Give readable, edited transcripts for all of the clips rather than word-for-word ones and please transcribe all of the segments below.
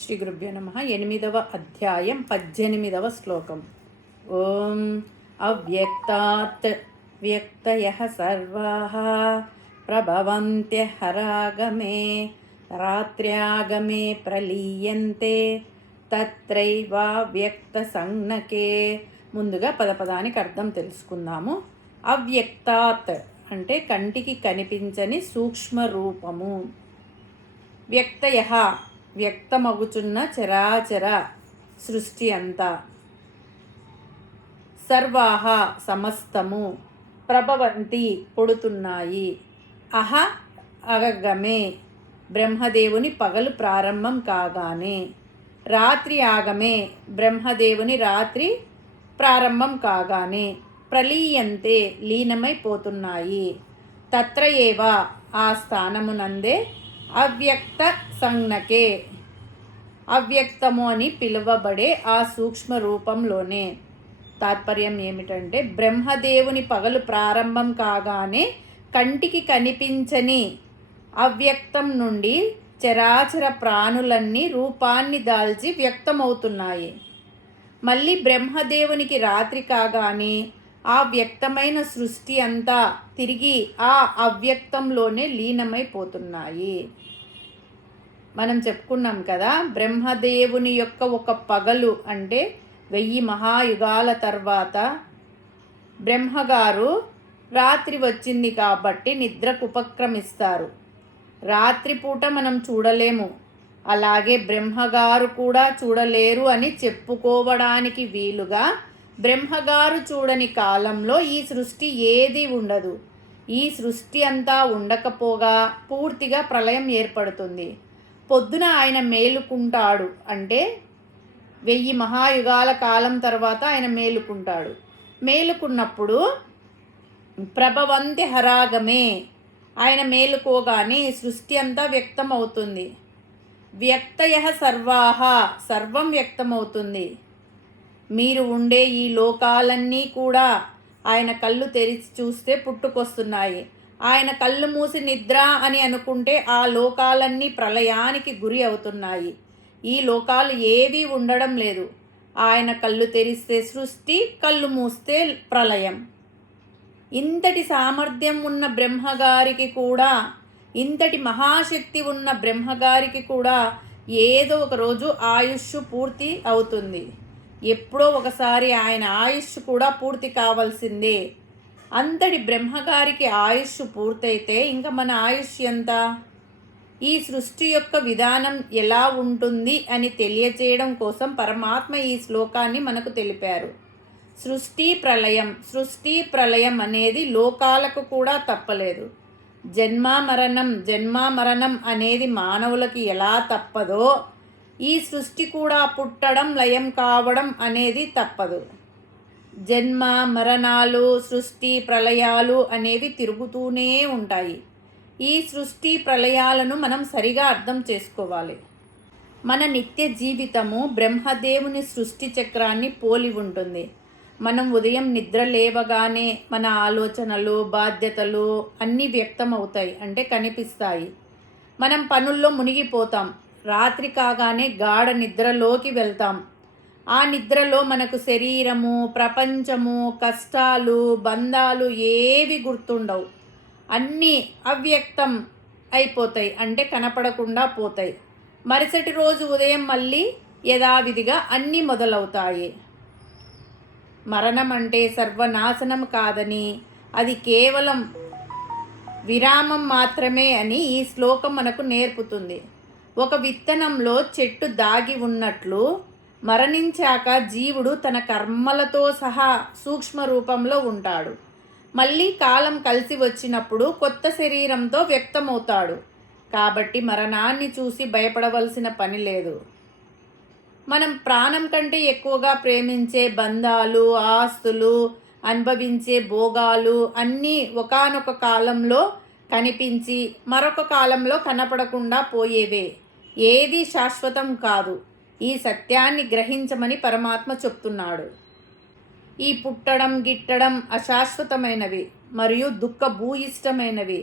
శ్రీ గురుభ్యో నమః. 8వ అధ్యాయం 18వ శ్లోకం. ఓం అవ్యక్తాత్ వ్యక్తయః సర్వాః ప్రభవంత్యహరాగమే రాత్ర్యాగమే ప్రలీయంతే తత్రైవావ్యక్త సంజ్ఞకే. ముందుగా పదపదానికి అర్థం తెలుసుకుందాము. అవ్యక్తాత్ అంటే కంటికి కనిపించని సూక్ష్మ రూపము. వ్యక్తయః వ్యక్తమగుచున్న చరాచర సృష్టి అంతా. సర్వాహ సమస్తము. ప్రభవంతి పుడుతున్నాయి. అహ అగమే బ్రహ్మదేవుని పగలు ప్రారంభం కాగానే. రాత్రి ఆగమే బ్రహ్మదేవుని రాత్రి ప్రారంభం కాగానే. ప్రలీయంతే లీనమైపోతున్నాయి. తత్ర ఏవ ఆ స్థానమునందే అవ్యక్త సంజ్ఞకే అవ్యక్తము అని పిలువబడే ఆ సూక్ష్మ రూపంలోనే. తాత్పర్యం ఏమిటంటే బ్రహ్మదేవుని పగలు ప్రారంభం కాగానే కంటికి కనిపించని అవ్యక్తం నుండి చరాచర ప్రాణులన్నీ రూపాన్ని దాల్చి వ్యక్తమవుతున్నాయి. మళ్ళీ బ్రహ్మదేవునికి రాత్రి కాగానే ఆ వ్యక్తమైన సృష్టి అంతా తిరిగి ఆ అవ్యక్తంలోనే లీనమైపోతున్నాయి. మనం చెప్పుకున్నాం కదా, బ్రహ్మదేవుని యొక్క ఒక పగలు అంటే 1000 మహాయుగాల తర్వాత బ్రహ్మగారు రాత్రి వచ్చింది కాబట్టి నిద్రకు ఉపక్రమిస్తారు. రాత్రిపూట మనం చూడలేము, అలాగే బ్రహ్మగారు కూడా చూడలేరు అని చెప్పుకోవడానికి వీలుగా బ్రహ్మగారు చూడని కాలంలో ఈ సృష్టి ఏది ఉండదు. ఈ సృష్టి అంతా ఉండకపోగా పూర్తిగా ప్రళయం ఏర్పడుతుంది. పొద్దున ఆయన మేలుకుంటాడు అంటే 1000 మహాయుగాల కాలం తర్వాత ఆయన మేలుకుంటాడు. మేలుకున్నప్పుడు ప్రభవంతి హరాగమే ఆయన మేలుకోగానే సృష్టి అంతా వ్యక్తమవుతుంది. వ్యక్తయః సర్వాహ సర్వం వ్యక్తమవుతుంది. మీరు ఉండే ఈ లోకాలన్నీ కూడా ఆయన కళ్ళు తెరిచి చూస్తే పుట్టుకొస్తున్నాయి. ఆయన కళ్ళు మూసి నిద్ర అని అనుకుంటే ఆ లోకాలన్నీ ప్రళయానికి గురి అవుతున్నాయి. ఈ లోకాలు ఏవీ ఉండడం లేదు. ఆయన కళ్ళు తెరిస్తే సృష్టి, కళ్ళు మూస్తే ప్రళయం. ఇంతటి సామర్థ్యం ఉన్న బ్రహ్మగారికి కూడా, ఇంతటి మహాశక్తి ఉన్న బ్రహ్మగారికి కూడా ఏదో ఒక రోజు ఆయుష్ పూర్తి అవుతుంది. ఎప్పుడో ఒకసారి ఆయన ఆయుష్ కూడా పూర్తి కావాల్సిందే. అంతటి బ్రహ్మగారికి ఆయుష్ పూర్తయితే ఇంకా మన ఆయుష్ ఎంత? ఈ సృష్టి యొక్క విధానం ఎలా ఉంటుంది అని తెలియచేయడం కోసం పరమాత్మ ఈ శ్లోకాన్ని మనకు తెలిపారు. సృష్టి ప్రళయం, సృష్టి ప్రళయం అనేది లోకాలకు కూడా తప్పలేదు. జన్మ మరణం అనేది మానవులకి ఎలా తప్పదో ఈ సృష్టి కూడా పుట్టడం లయం కావడం అనేది తప్పదు. జన్మ మరణాలు, సృష్టి ప్రళయాలు అనేవి తిరుగుతూనే ఉంటాయి. ఈ సృష్టి ప్రళయాలను మనం సరిగా అర్థం చేసుకోవాలి. మన నిత్య జీవితము బ్రహ్మదేవుని సృష్టి చక్రాన్ని పోలి ఉంటుంది. మనం ఉదయం నిద్ర లేవగానే మన ఆలోచనలు, బాధ్యతలు అన్నీ వ్యక్తం అవుతాయి, అంటే కనిపిస్తాయి. మనం పనుల్లో మునిగిపోతాం. రాత్రి కాగానే గాఢ నిద్రలోకి వెళ్తాం. ఆ నిద్రలో మనకు శరీరము, ప్రపంచము, కష్టాలు, బంధాలు ఏవి గుర్తుండవు. అన్నీ అవ్యక్తం అయిపోతాయి, అంటే కనపడకుండా పోతాయి. మరుసటి రోజు ఉదయం మళ్ళీ యథావిధిగా అన్నీ మొదలవుతాయి. మరణం అంటే సర్వనాశనం కాదని, అది కేవలం విరామం మాత్రమే అని ఈ శ్లోకం మనకు నేర్పుతుంది. ఒక విత్తనంలో చెట్టు దాగి ఉన్నట్లు మరణించాక జీవుడు తన కర్మలతో సహా సూక్ష్మ రూపంలో ఉంటాడు. మళ్ళీ కాలం కలిసి వచ్చినప్పుడు కొత్త శరీరంతో వ్యక్తమవుతాడు. కాబట్టి మరణాన్ని చూసి భయపడవలసిన పని లేదు. మనం ప్రాణం కంటే ఎక్కువగా ప్రేమించే బంధాలు, ఆస్తులు, అనుభవించే భోగాలు అన్నీ ఒకానొక కాలంలో కనిపించి మరొక కాలంలో కనపడకుండా పోయేవే. ఏది శాశ్వతం కాదు. ఈ సత్యాన్ని గ్రహించమని పరమాత్మ చెప్తున్నాడు. ఈ పుట్టడం గిట్టడం అశాశ్వతమైనవి మరియు దుఃఖభూయిష్టమైనవి.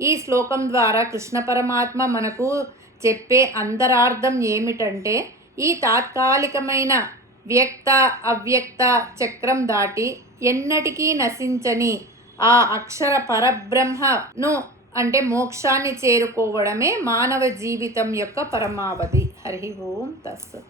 ఈ శ్లోకం ద్వారా కృష్ణ పరమాత్మ మనకు చెప్పే అంతరార్థం ఏమిటంటే ఈ తాత్కాలికమైన వ్యక్త అవ్యక్త చక్రం దాటి ఎన్నటికీ నశించని ఆ అక్షర పరబ్రహ్మను అంటే మోక్షాన్ని చేరుకోవడమే మానవ జీవితం యొక్క పరమావధి. హరి ఓం తస్సత్.